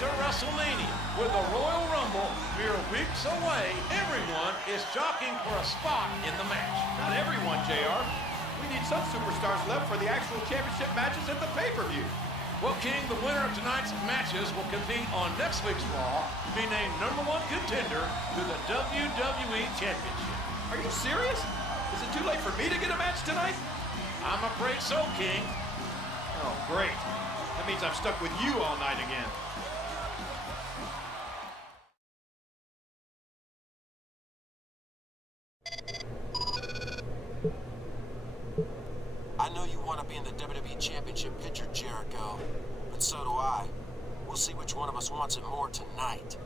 to Wrestlemania. With the Royal Rumble mere weeks away, everyone is jockeying for a spot in the match. Not everyone, JR. We need some superstars left for the actual championship matches at the pay-per-view. Well, King, the winner of tonight's matches will compete on next week's Raw to be named #1 contender to the WWE Championship. Are you serious? Is it too late for me to get a match tonight? I'm afraid so, King. Oh, great. That means I'm stuck with you all night again. I know you want to be in the WWE Championship picture, Jericho, but so do I. We'll see which one of us wants it more tonight.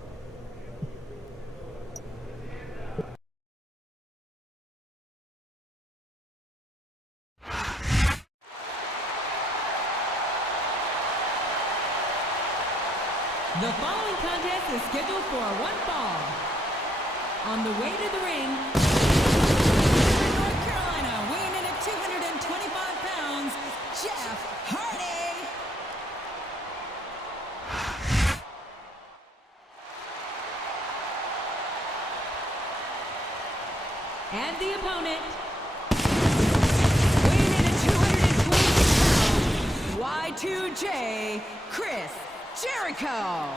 The following contest is scheduled for one fall. On the way to the ring, North Carolina, weighing in at 225 pounds, Jeff Hardy. And the opponent, weighing in at 220 pounds, Y2J, Chris Jericho.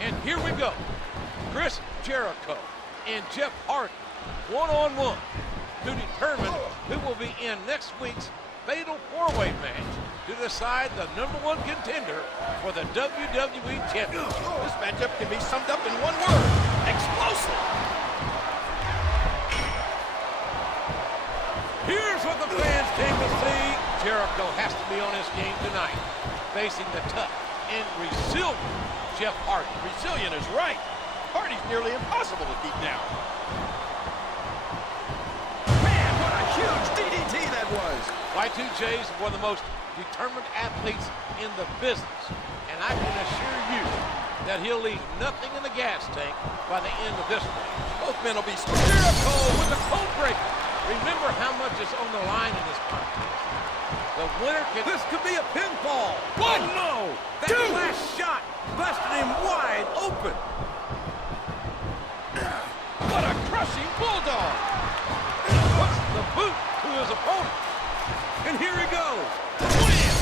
And here we go. Chris Jericho and Jeff Hardy, one-on-one, to determine who will be in next week's fatal four-way match to decide the #1 contender for the WWE Championship. This matchup can be summed up in one word: explosive. Here's what the fans came to see. Jericho has to be on his game tonight, facing the tough and resilient Jeff Hardy. Resilient is right. Hardy's nearly impossible to beat now. Man, what a huge DDT that was. Y2J is one of the most determined athletes in the business, and I can assure you that he'll leave nothing in the gas tank by the end of this one. Both men will be smart. Jericho with the code breaker. Remember how much is on the line in this contest. The winner can... This could be a pinfall. One! Oh, no! That Two! last shot busted him wide open. What a crushing bulldog. Puts the boot to his opponent. And here he goes. Wham!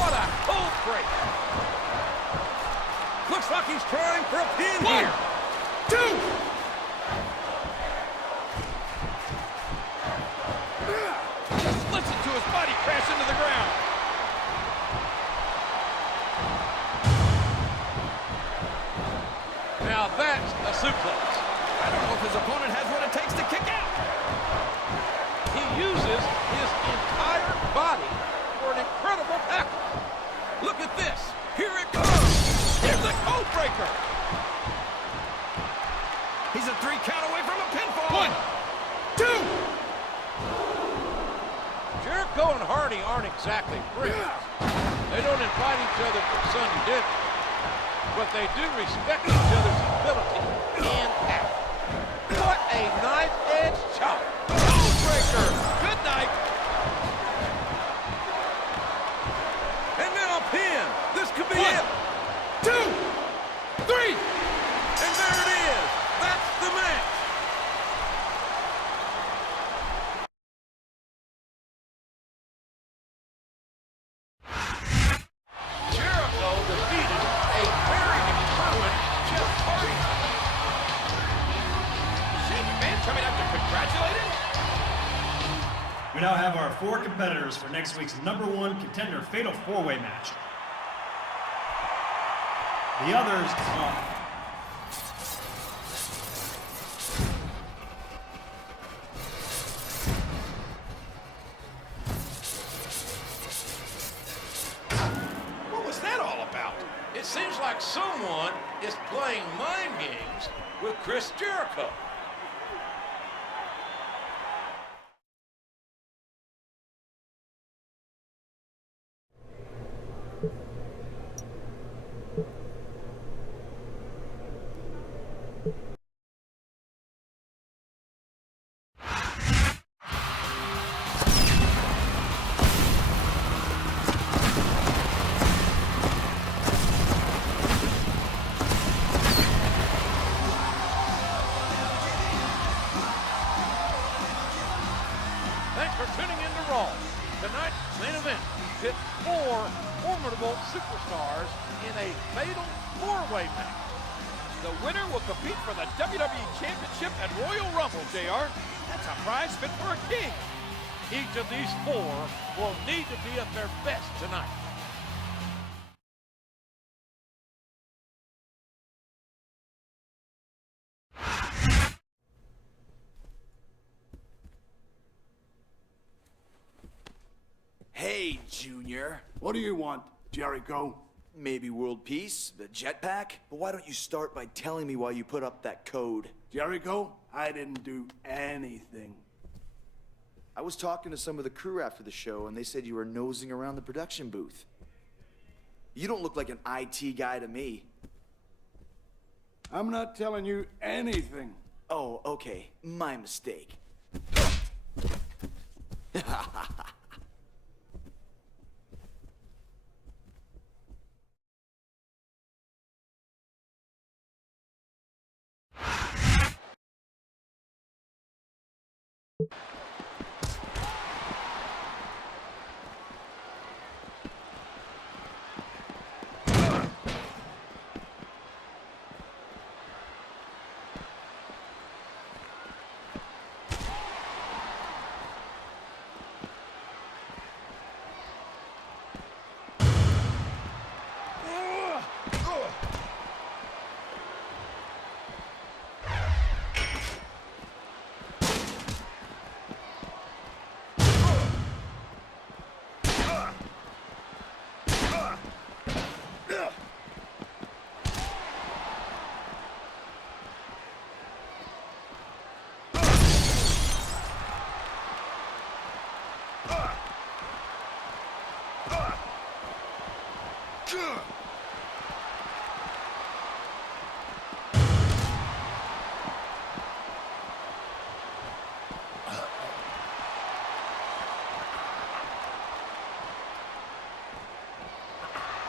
What a code breaker. Looks like he's trying for a pin One, here. two. Just listen to his body crash into the ground. Now that's a suplex. I don't know if his opponent has what it takes to kick out. He uses his entire body for an incredible tackle. Look at this. Here it comes. Here's the code breaker. He's a 3 count away from a pinfall. 1, 2. Jericho and Hardy aren't exactly friends. They don't invite each other for Sunday dinner, but they do respect each other's ability and act. What a knife-edge chop. Code breaker. Good night. And now a pin. This could be 1, it. 2, 3. And there it is. That's the match. Jericho defeated a very determined Jeff Hardy. Shane McMahon coming out to congratulate him? We now have our 4 competitors for next week's #1 contender fatal 4-way match. The others are... What was that all about? It seems like someone is playing mind games with Chris Jericho. four-way match. The winner will compete for the WWE Championship at Royal Rumble, JR. That's a prize fit for a king. Each of these four will need to be at their best tonight. Hey, Junior. What do you want, Jericho? Maybe world peace, the jetpack? But why don't you start by telling me why you put up that code? Jericho, I didn't do anything. I was talking to some of the crew after the show, and they said you were nosing around the production booth. You don't look like an IT guy to me. I'm not telling you anything. Oh, okay. My mistake.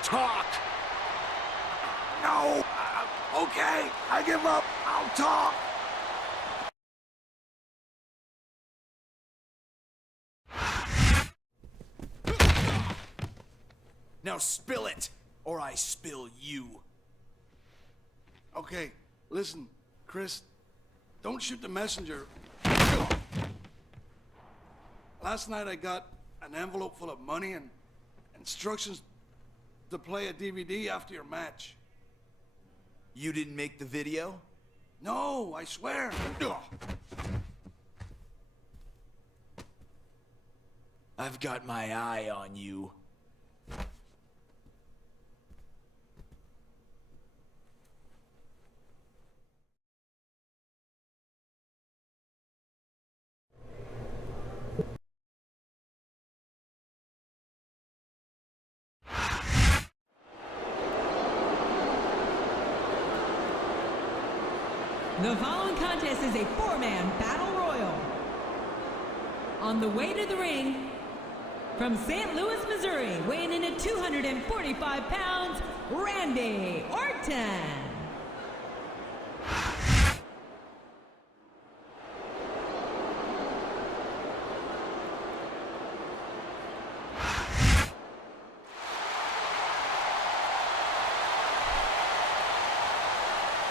Talk! No! Okay, I give up. I'll talk. Now spill it, or I spill you. Okay, listen, Chris, don't shoot the messenger. Last night I got an envelope full of money and instructions to play a DVD after your match. You didn't make the video? No, I swear. I've got my eye on you. The following contest is a four-man battle royal. On the way to the ring, from St. Louis, Missouri, weighing in at 245 pounds, Randy Orton.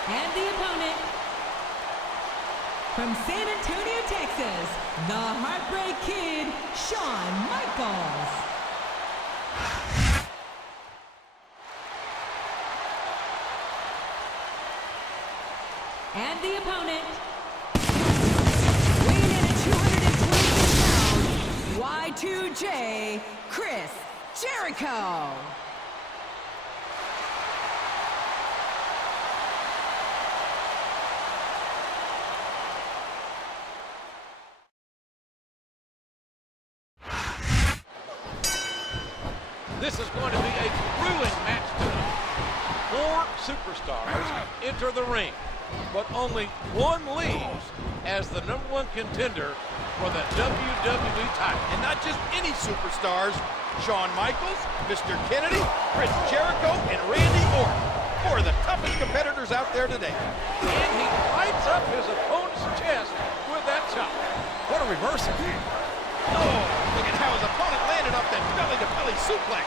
And the opponent, from San Antonio, Texas, the Heartbreak Kid, Shawn Michaels. And the opponent, weighing in at 222 pounds, Y2J, Chris Jericho. This is going to be a grueling match tonight. Four superstars enter the ring, but only one leaves as the #1 contender for the WWE title. And not just any superstars. Shawn Michaels, Mr. Kennedy, Chris Jericho, and Randy Orton. Four of the toughest competitors out there today. And he lights up his opponent's chest with that chop. What a reversal. Oh, look at how his opponent landed off that belly-to-belly suplex.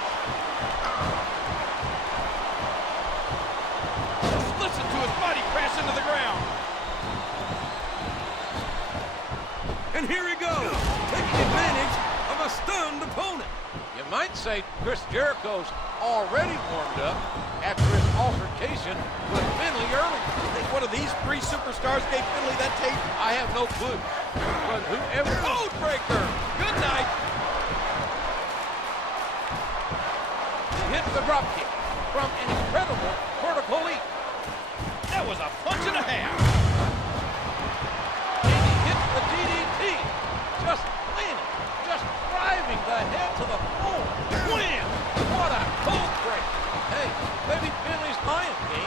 And here he goes, taking advantage of a stunned opponent. You might say Chris Jericho's already warmed up after his altercation with Finlay earlier. Think one of these three superstars gave Finlay that tape? I have no clue. But whoever... Codebreaker! Good night! He hits the drop kick from an incredible vertical leap. That was a punch and a half. And he hits the DDT. Just planting, just driving the head to the floor. Wham! What a cold break. Hey, maybe Finlay's lying, King.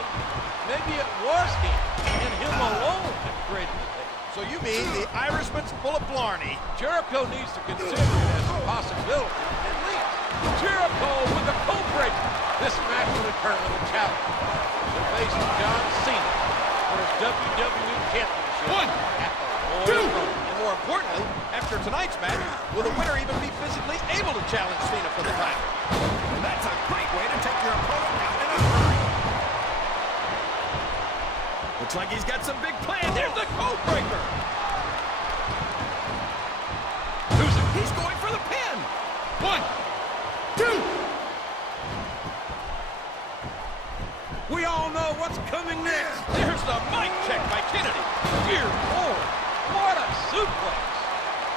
Maybe it was him and him alone that created the tape. So you mean the Irishman's full of blarney? Jericho needs to consider it as a possibility, at least. Jericho with the code breaker. This match will determine the challenge. They're facing John Cena for his WWE Championship at the Royal Rumble. And more importantly, after tonight's match, will the winner even be physically able to challenge Cena for the title? And that's a great way to take your opponent out in a hurry. Looks like he's got some big plans. There's the code breaker. He's going for the pin. 1, 2. We all know what's coming next. There's the mic check by Kennedy. Dear Lord, what a suplex.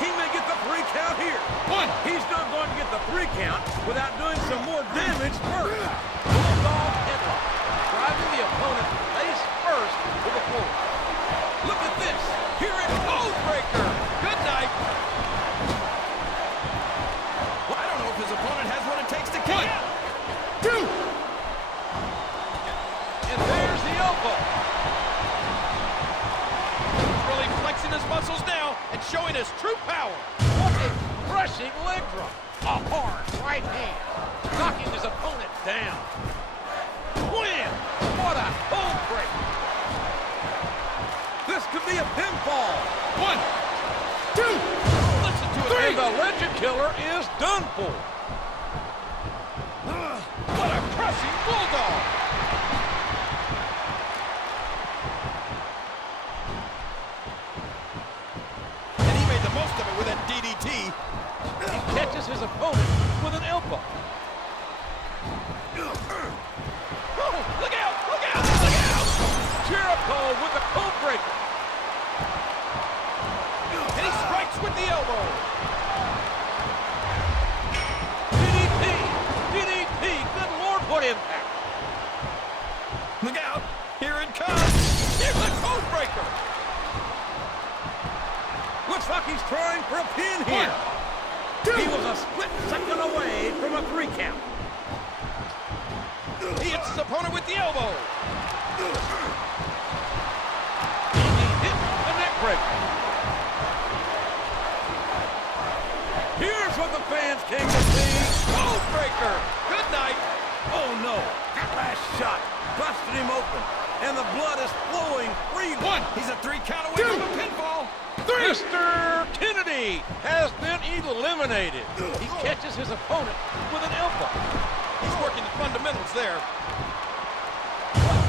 He may get the 3 count here. 1. He's not going to get the 3 count without doing some more damage first. Bulldog headlock, driving the opponent face first to the floor. Look at this. Here it goes, breaker. Good night. I don't know if his opponent has what it takes to kick out. 2. And there's the elbow. He's really flexing his muscles now and showing his true power. What a crushing leg drop. A hard right hand, knocking his opponent down. Wham! What a cold break. This could be a pinfall. 1, 2. Listen to it. And the Legend Killer is done for. What a crushing bulldog. And he made the most of it with that DDT. He catches his opponent with an elbow. Oh, look out, look out, look out. Jericho with the code breaker. And he strikes with the elbow. DDT, DDT, good Lord, what impact. Look out, here it comes. Here's the code breaker. Looks like he's trying for a pin here. 1, 2. He was a split second away from a 3 count. He hits his opponent with the elbow. And he hits the neck breaker. Here's what the fans came to see. Code breaker. Good night. Oh no, that last shot busted him open, and the blood is flowing freely. 1. He's a 3 count away from a pinfall. 3. Mr. Kennedy has been eliminated. He catches his opponent with an elbow. He's working the fundamentals there.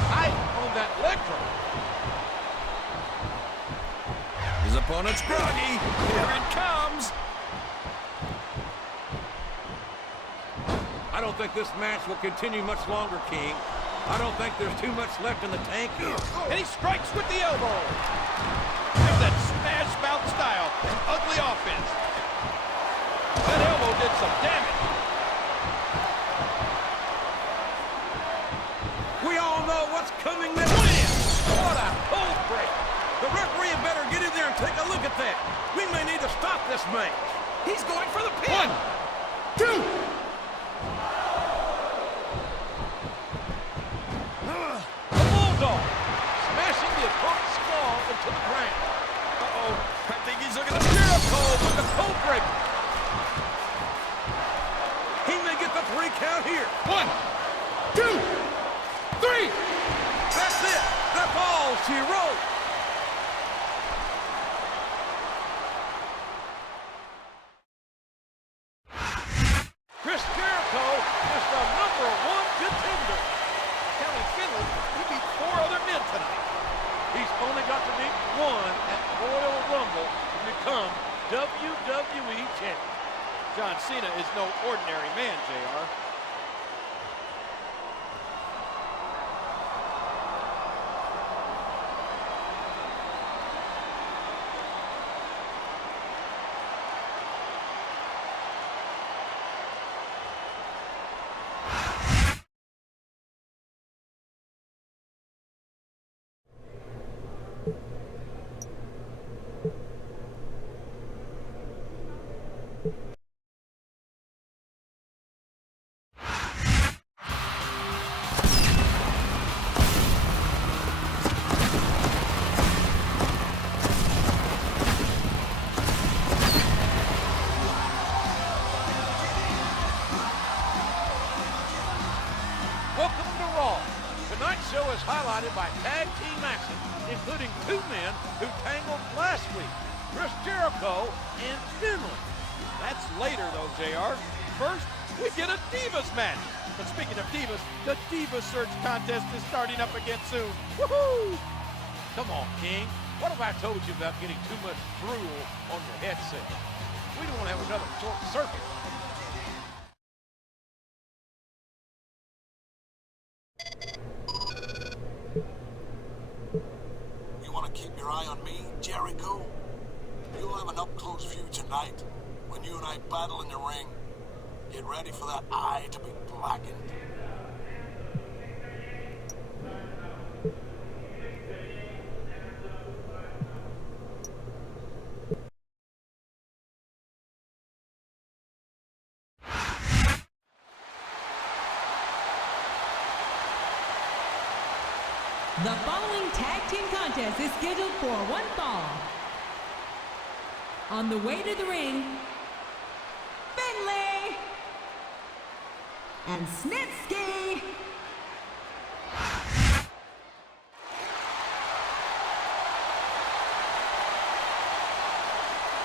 Tight on that leg drop. His opponent's groggy. Here it comes. I don't think this match will continue much longer, King. I don't think there's too much left in the tank here. And he strikes with the elbow. There's that smash mouth style. An ugly offense. That elbow did some damage. We all know what's coming next. What a cold break. The referee had better get in there and take a look at that. We may need to stop this match. He's going for the pin. 1, 2. The Bulldog smashing the opponent's skull into the ground. Uh-oh. I think he's looking at Jericho with the code breaker. He may get the 3 count here. 1, 2, 3. That's it. That's all she wrote. Chris Jericho is the #1 contender. Counting Finlay, he beat 4 other men tonight. He's only got to beat one at Royal Rumble to become WWE Champion. John Cena is no ordinary man, JR. Welcome to Raw. Tonight's show is highlighted by tag team action, including two men who tangled last week, Chris Jericho and Finlay. That's later, though, JR. First, we get a Divas match. But speaking of Divas, the Divas Search contest is starting up again soon. Woohoo! Come on, King. What have I told you about getting too much drool on your headset? We don't want to have another short circuit. You want to keep your eye on me, Jericho? You'll have an up-close view tonight when you and I battle in the ring. Get ready for that eye to be blackened. The following tag team contest is scheduled for one fall. On the way to the ring, Finlay and Snitsky.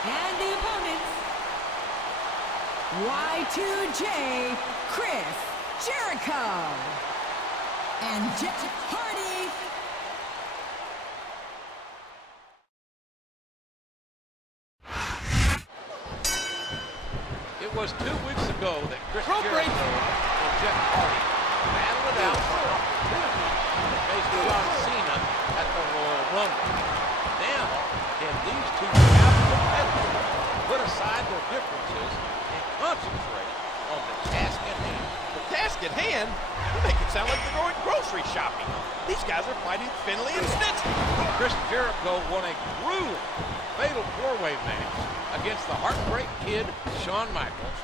And the opponents, Y2J, Chris Jericho, and Jeff Hardy. It was 2 weeks ago that Chris Jericho and Jeff Hardy battled it out for an opportunity to face John Cena at the Royal Rumble. Now, can these two competitors put aside their differences and concentrate on the task at hand? The task at hand? You make it sound like they're going grocery shopping. These guys are fighting Finlay and Snitsky. Chris Jericho won a grueling fatal four-way match against the Heartbreak Kid, Shawn Michaels,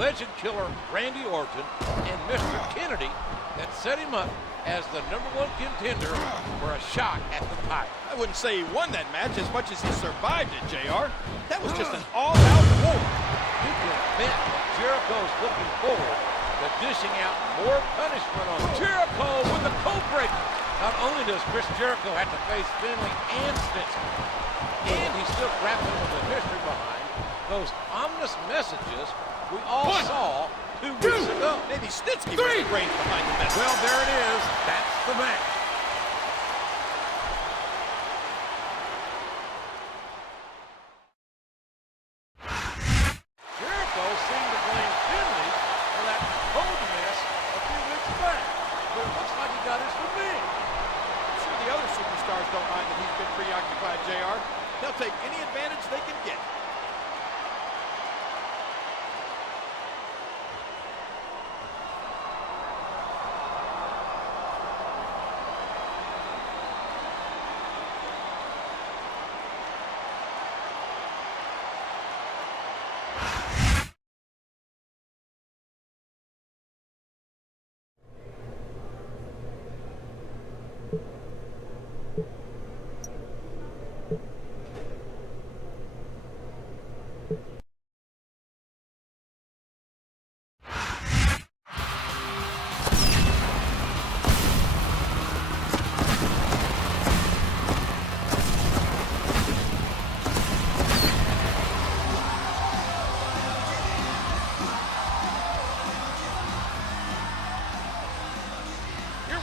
Legend Killer Randy Orton, and Mr. Kennedy that set him up as the #1 contender for a shot at the title. I wouldn't say he won that match as much as he survived it, JR. That was just an all-out war. You can bet that Jericho's looking forward to dishing out more punishment on Jericho with the code breaker. Not only does Chris Jericho have to face Finlay and Snitsky, and he's still grappling with the history behind those ominous messages we all saw 2 weeks ago. Maybe Snitsky was the brains behind the message. Well, there it is. That's the match. Jericho seemed to blame Finlay for that code mess a few weeks back, but it looks like he got his revenge. I'm sure the other superstars don't mind that he's been preoccupied, JR. They'll take any advantage they can get.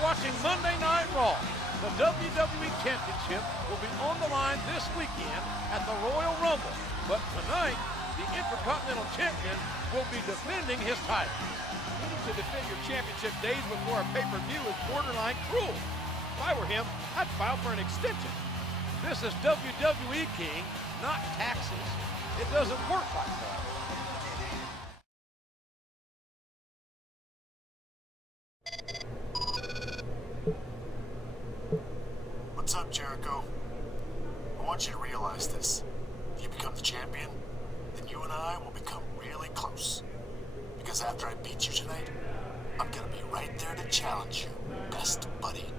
Watching Monday Night Raw. The WWE Championship will be on the line this weekend at the Royal Rumble. But tonight, the Intercontinental Champion will be defending his title. Needing to defend your championship days before a pay-per-view is borderline cruel. If I were him, I'd file for an extension. This is WWE, King, not taxes. It doesn't work like that. What's up, Jericho? I want you to realize this. If you become the champion, then you and I will become really close. Because after I beat you tonight, I'm gonna be right there to challenge you, best buddy.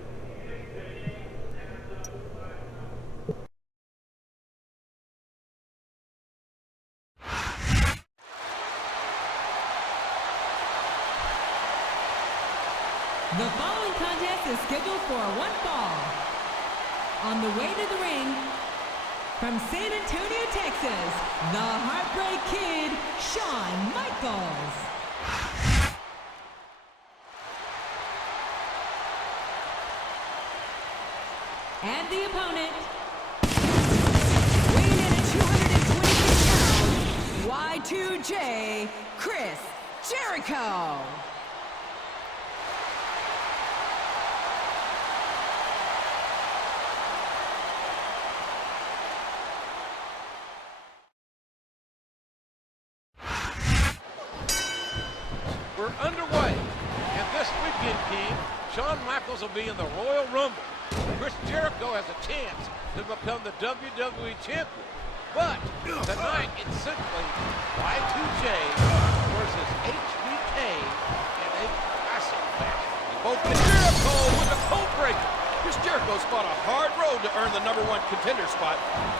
The following contest is scheduled for one fall. On the way to the ring, from San Antonio, Texas, the Heartbreak Kid, Shawn Michaels. And the opponent, weighing in at 222 pounds, Y2J, Chris Jericho. We're underway, and this weekend, King, Shawn Michaels will be in the Royal Rumble. Chris Jericho has a chance to become the WWE Champion. But tonight, it's simply Y2J versus HBK in a classic match. Both Jericho with a code breaker. Chris Jericho's fought a hard road to earn the #1 contender spot.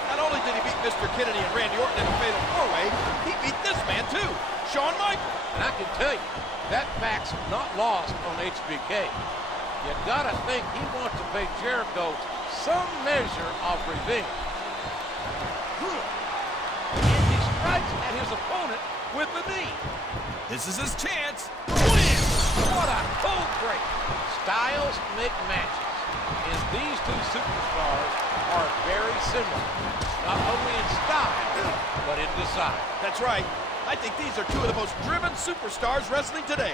Not only did he beat Mr. Kennedy and Randy Orton in a fatal four-way, he beat this man too, Shawn Michaels. And I can tell you, that fact's not lost on HBK. You gotta think he wants to pay Jericho some measure of revenge. And he strikes at his opponent with the knee. This is his chance. Win! What a code break! Styles make matches, and these two superstars are very similar, not only in style, but in design. That's right. I think these are two of the most driven superstars wrestling today.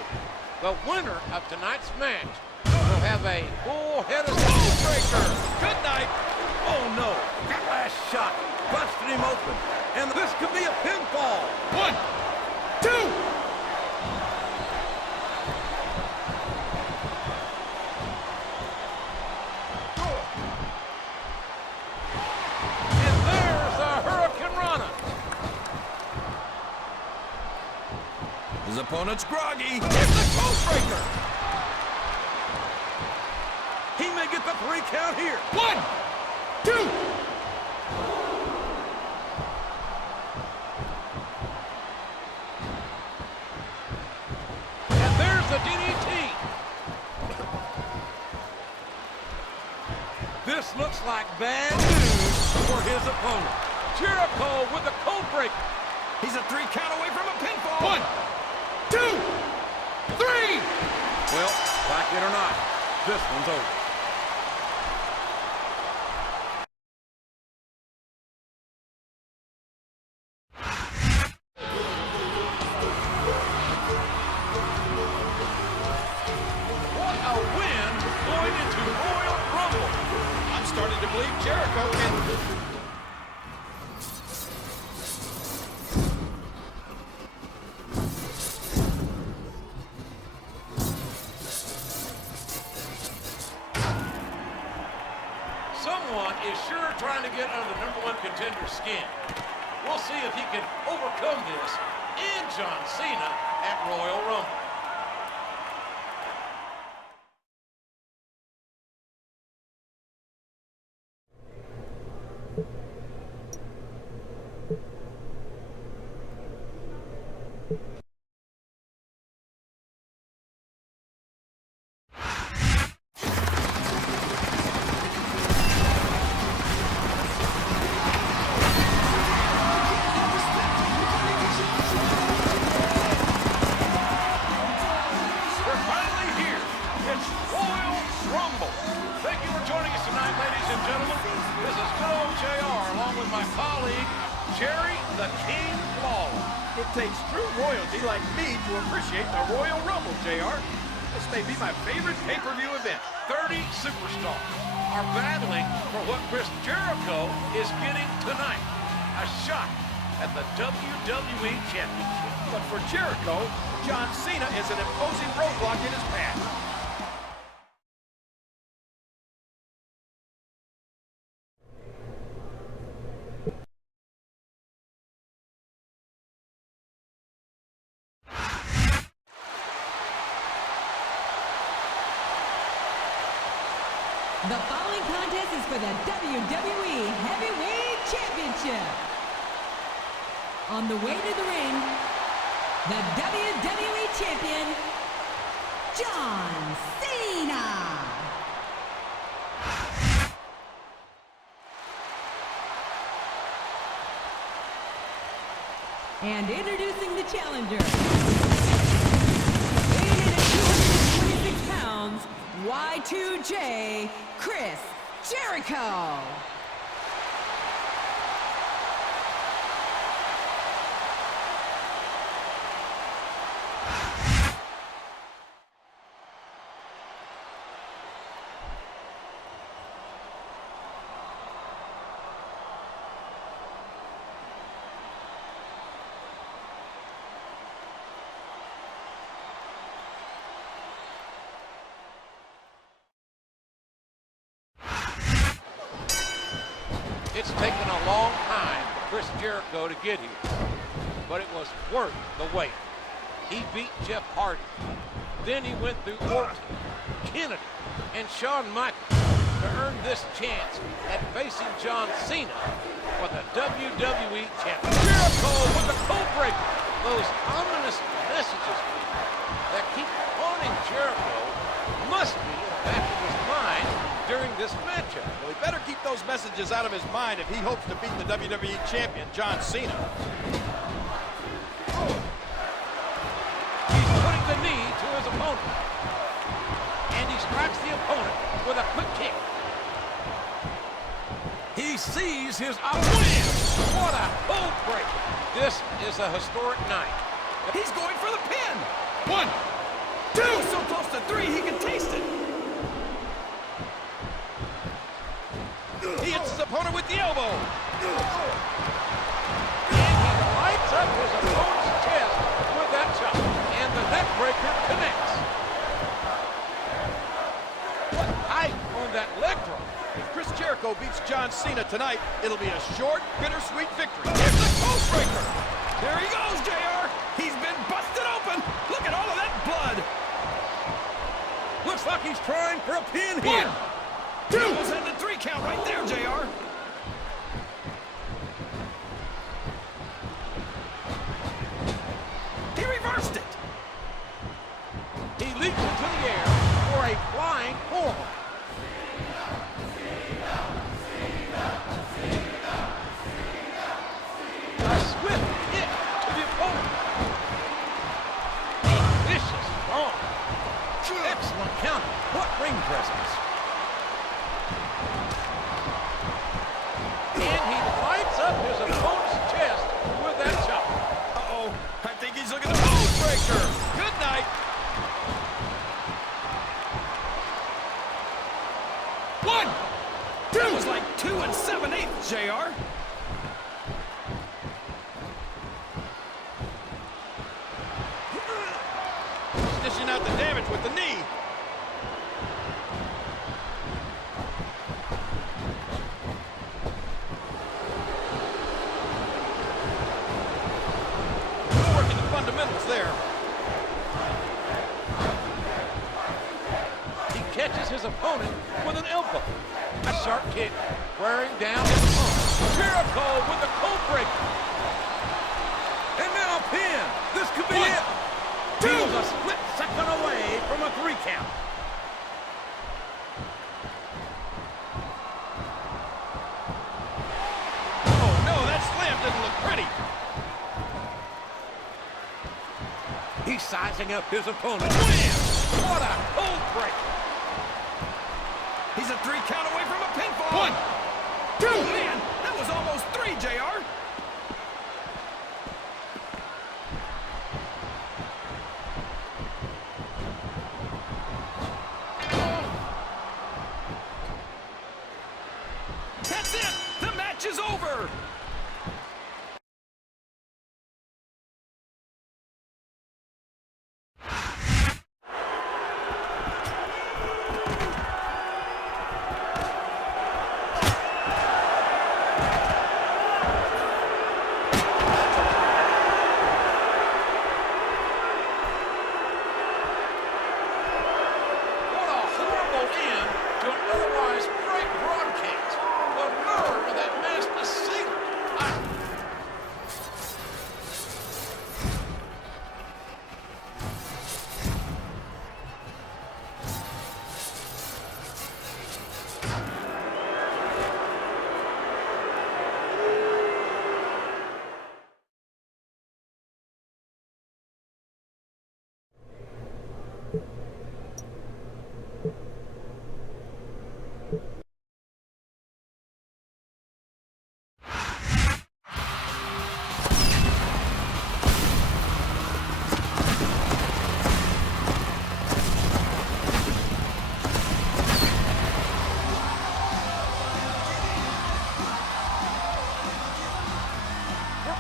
The winner of tonight's match will have a full head of code breaker. Good night. Oh no, that last shot busted him open. And this could be a pinfall. 1, 2. And there's the Hurricane Rana. His opponent's groggy. It's the code breaker. He may get the 3 count here. 1, 2. And there's the DDT. This looks like bad news for his opponent. Jericho with the code breaker. He's a 3 count away from a pinfall. 1, 2, 3. Well, like it or not, this one's over. What a win going into Royal Rumble. I'm starting to believe Jericho can... Someone is sure trying to get under the #1 contender's skin. We'll see if he can overcome this and John Cena at Royal Rumble. We're finally here. It's Royal Rumble. Thank you for joining us tonight, ladies and gentlemen. This is good old JR, along with my colleague, Jerry the King Lawler. It takes true royalty like me to appreciate the Royal Rumble, JR. This may be my favorite pay-per-view event. 30 superstars are battling for what Chris Jericho is getting tonight. A shot at the WWE Championship. But for Jericho, John Cena is an imposing roadblock in his path. The following contest is for the WWE Heavyweight Championship. On the way to the ring, the WWE Champion, John Cena. And introducing the challenger, weighing in at 226 pounds, Y2J, Chris Jericho. It's taken a long time for Chris Jericho to get here, but it was worth the wait. He beat Jeff Hardy. Then he went through Orton, Kennedy, and Shawn Michaels to earn this chance at facing John Cena for the WWE Championship. Jericho with the code breaker. Those ominous messages that keep haunting Jericho must be in the back of his mind during this matchup. Well, he better keep those messages out of his mind if he hopes to beat the WWE Champion, John Cena. He's putting the knee to his opponent. And he strikes the opponent with a quick kick. He sees his opponent. What a code breaker. This is a historic night. He's going for the pin. 1, 2. So close to 3, he can taste it. He hits his opponent with the elbow. And he lights up his opponent's chest with that chop. And the neck breaker connects. What height on that leg drop. If Chris Jericho beats John Cena tonight, it'll be a short, bittersweet victory. Here's the code breaker. There he goes, JR. He's been busted open. Look at all of that blood. Looks like he's trying for a pin here. 1, 2. He almost had the 3 count right there, JR. He reversed it. He leaps into the air for a flying forearm. A swift kick to the opponent. A vicious arm. Excellent counter. What ring presence. And he lights up his opponent's chest with that chop. Uh-oh. I think he's looking at the code breaker. Good night. 1, 2. That was like 2 7/8, JR. Dishing out the damage with the knee. Working the fundamentals there. He catches his opponent with an elbow. A sharp kick wearing down his opponent. Jericho with the code breaker. And now a pin. This could be 1, it. 2. He was a split second away from a 3 count. Oh no, that slam didn't look pretty. He's sizing up his opponent. Wham! What a code breaker. He's a 3 count away from a pinfall. 1, 2. Oh, man, that was almost 3, JR. That's it! The match is over!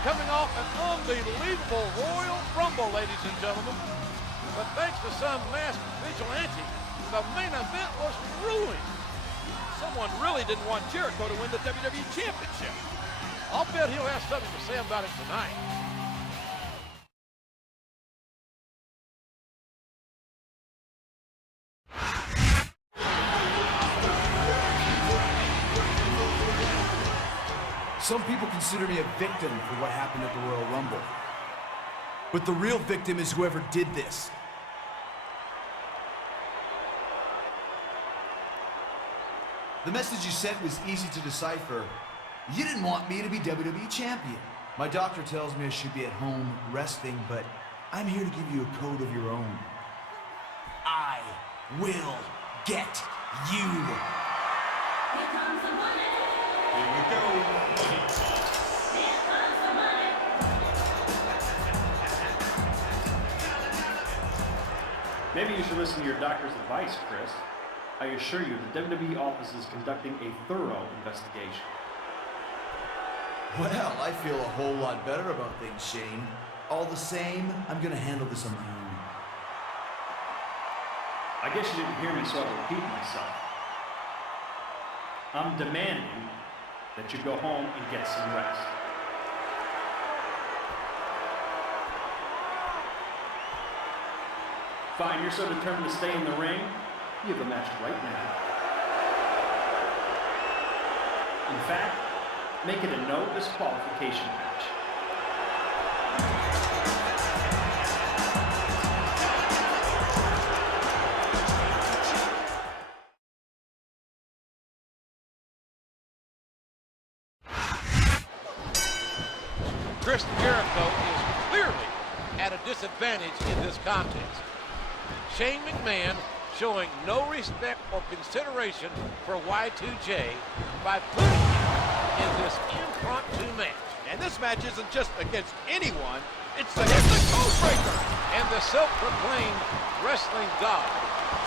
Coming off an unbelievable Royal Rumble, ladies and gentlemen. But thanks to some masked vigilante, the main event was ruined. Someone really didn't want Jericho to win the WWE Championship. I'll bet he'll have something to say about it tonight. Some people consider me a victim for what happened at the Royal Rumble. But the real victim is whoever did this. The message you sent was easy to decipher. You didn't want me to be WWE champion. My doctor tells me I should be at home resting, but I'm here to give you a code of your own. I will get you. Here comes the money. Here we go. Here comes the money. Maybe you should listen to your doctor's advice, Chris. I assure you, the WWE office is conducting a thorough investigation. Well, I feel a whole lot better about things, Shane. All the same, I'm gonna handle this on my own. I guess you didn't hear me, so I'll repeat myself. I'm demanding that you go home and get some rest. Fine, you're so determined to stay in the ring, you have a match right now. In fact, make it a no disqualification match. Chris Jericho is clearly at a disadvantage in this contest. Shane McMahon showing no respect or consideration for Y2J by putting him in this impromptu match. And this match isn't just against anyone, it's against the Codebreaker. And the self-proclaimed wrestling god,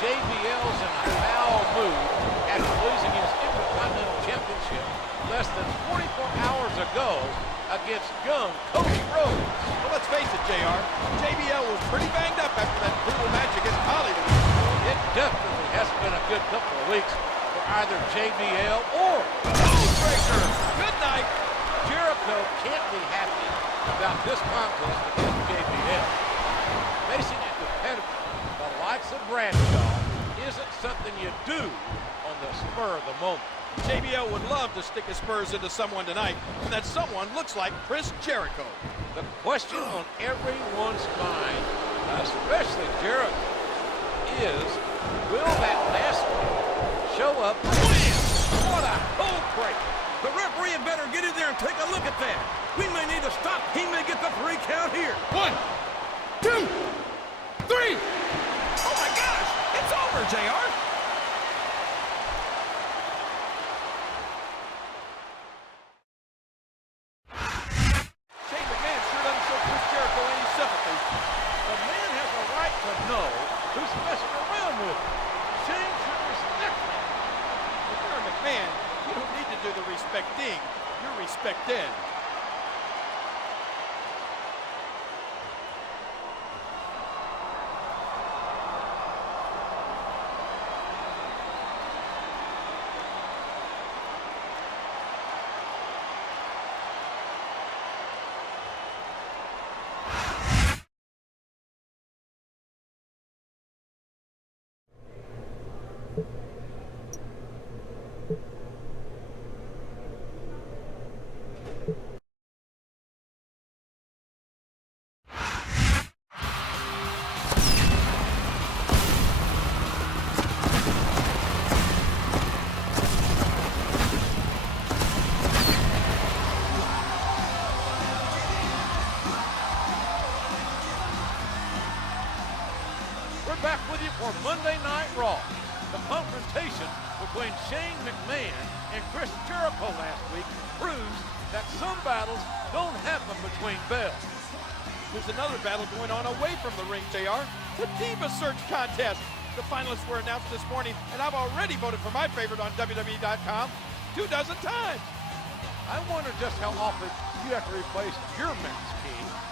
JBL's in a foul mood after losing his Intercontinental Championship less than 24 hours ago against young Cody Rhodes. Well, let's face it, JR, JBL was pretty banged up after that brutal match against Hollywood. It definitely hasn't been a good couple of weeks for either JBL or Codebreaker. Good night. Jericho can't be happy about this contest against JBL. Facing a competitor the likes of Bradshaw isn't something you do on the spur of the moment. JBL would love to stick his spurs into someone tonight, and that someone looks like Chris Jericho. The question on everyone's mind, especially Jericho, is will that last one show up? Wham! What a code break! The referee had better get in there and take a look at that. We may need to stop. He may get the 3 count here. 1, 2, 3. Oh my gosh, it's over, JR. Shane McMahon sure doesn't show Chris Jericho any sympathy. The man has a right to know who's messing around with him. Shane should respect that. If you're a McMahon, you don't need to do the respecting, you're respected. Back with you for Monday Night Raw. The confrontation between Shane McMahon and Chris Jericho last week proves that some battles don't happen between bells. There's another battle going on away from the ring, JR. The Diva Search Contest. The finalists were announced this morning, and I've already voted for my favorite on WWE.com 24 times. I wonder just how often you have to replace your match key